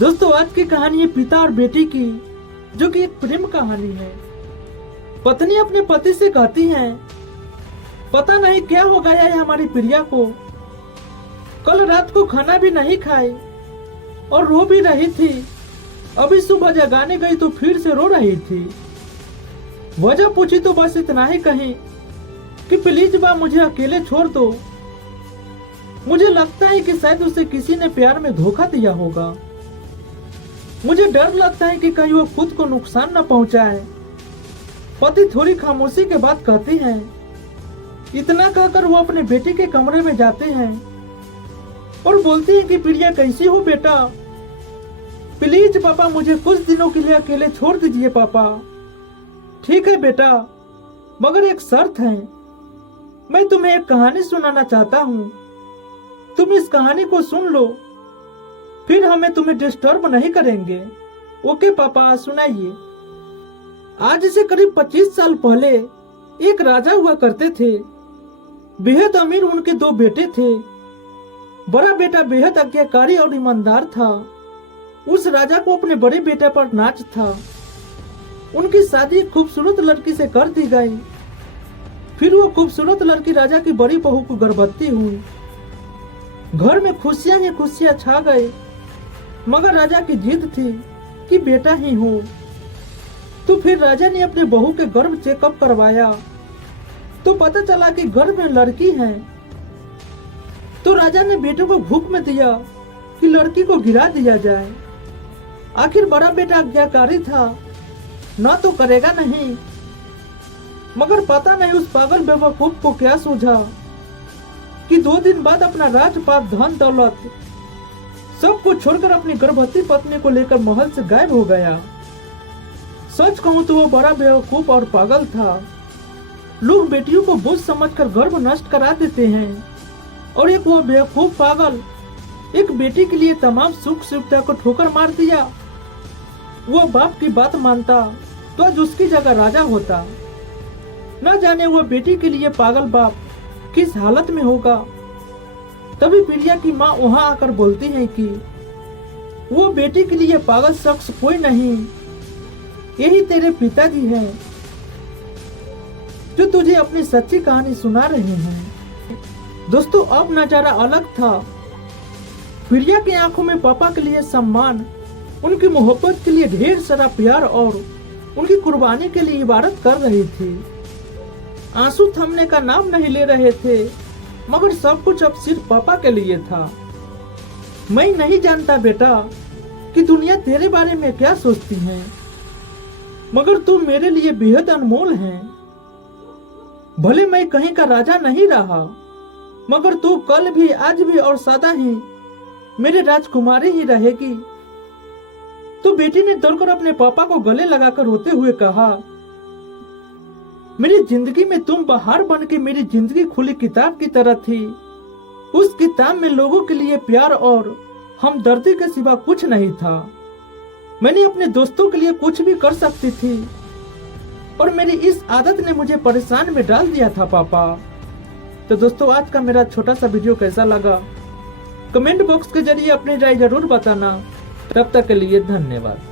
दोस्तों आज की कहानी है पिता और बेटी की, जो कि एक प्रेम कहानी है। पत्नी अपने पति से कहती है, पता नहीं क्या हो गया है हमारी प्रिया को। कल रात को खाना भी नहीं खाई और रो भी रही थी। अभी सुबह जगाने गई तो फिर से रो रही थी। वजह पूछी तो बस इतना ही कही कि प्लीज बा मुझे अकेले छोड़ दो। मुझे लगता है कि शायद उसे किसी ने प्यार में धोखा दिया होगा। मुझे डर लगता है कि कहीं वो खुद को नुकसान न पहुंचाए। पति थोड़ी खामोशी के बाद कहती है। इतना कहकर वो अपने बेटे के कमरे में जाते हैं और बोलती है कि प्रिया कैसी हो बेटा, प्लीज पापा मुझे कुछ दिनों के लिए अकेले छोड़ दीजिए पापा। ठीक है बेटा, मगर एक शर्त है। मैं तुम्हें एक कहानी सुनाना चाहता हूँ। तुम इस कहानी को सुन लो, फिर हमें तुम्हें डिस्टर्ब नहीं करेंगे। ओके पापा, सुनाइए। आज से करीब 25 साल पहले एक राजा हुआ करते थे। बेहद अमीर उनके 2 बेटे थे। बड़ा बेटा बेहद आज्ञाकारी और ईमानदार था। उस राजा को अपने बड़े बेटे पर नाज था। उनकी शादी एक खूबसूरत लड़की से कर दी गई। फिर वो खूबसूरत लड़की राजा की बड़ी बहू को गर्भवती हुई। घर में खुशियां ही खुशियां छा गए, मगर राजा की जिद थी कि बेटा ही हो। तो फिर राजा ने अपने बहू के गर्भ चेकअप करवाया तो पता चला कि गर्भ में लड़की है। तो राजा ने बेटे को हुक्म दिया कि लड़की को गिरा दिया जाए। आखिर बड़ा बेटा आज्ञाकारी था, ना तो करेगा नहीं। मगर पता नहीं उस पागल बेवकूफ को क्या सूझा कि 2 दिन बाद अपना राजपाट, धन दौलत सब कुछ छोड़कर अपनी गर्भवती पत्नी को लेकर महल से गायब हो गया। सच कहूं तो वो बड़ा बेवकूफ और पागल था। लोग बेटियों को बोझ समझकर गर्भ नष्ट करा देते हैं, और एक वो बेवकूफ पागल एक बेटी के लिए तमाम सुख सुविधा को ठोकर मार दिया। वो बाप की बात मानता तो आज उसकी जगह राजा होता। न जाने वो बेटी के लिए पागल बाप किस हालत में होगा। तभी प्रिया की माँ वहां आकर बोलती है कि वो बेटी के लिए पागल शख्स कोई नहीं, यही तेरे पिताजी हैं, जो तुझे अपनी सच्ची कहानी सुना रहे हैं। दोस्तों अब नजारा अलग था। प्रिया की आंखों में पापा के लिए सम्मान, उनकी मोहब्बत के लिए ढेर सारा प्यार और उनकी कुर्बानी के लिए इबादत कर रही थी। आंसू थमने का नाम नहीं ले रहे थे, मगर सब कुछ अब सिर्फ पापा के लिए था। मैं नहीं जानता बेटा कि दुनिया तेरे बारे में क्या सोचती है, मगर तू मेरे लिए बेहद अनमोल है। भले मैं कहीं का राजा नहीं रहा, मगर तू कल भी, आज भी और सदा ही मेरे राजकुमारी ही रहेगी। तो बेटी ने दौड़कर अपने पापा को गले लगाकर रोते हुए कहा, मेरी जिंदगी में तुम बहार बन के मेरी जिंदगी खुली किताब की तरह थी। उस किताब में लोगों के लिए प्यार और हमदर्दी के सिवा कुछ नहीं था। मैंने अपने दोस्तों के लिए कुछ भी कर सकती थी, और मेरी इस आदत ने मुझे परेशान में डाल दिया था पापा। तो दोस्तों आज का मेरा छोटा सा वीडियो कैसा लगा, कमेंट बॉक्स के जरिए अपनी राय जरूर बताना। तब तक के लिए धन्यवाद।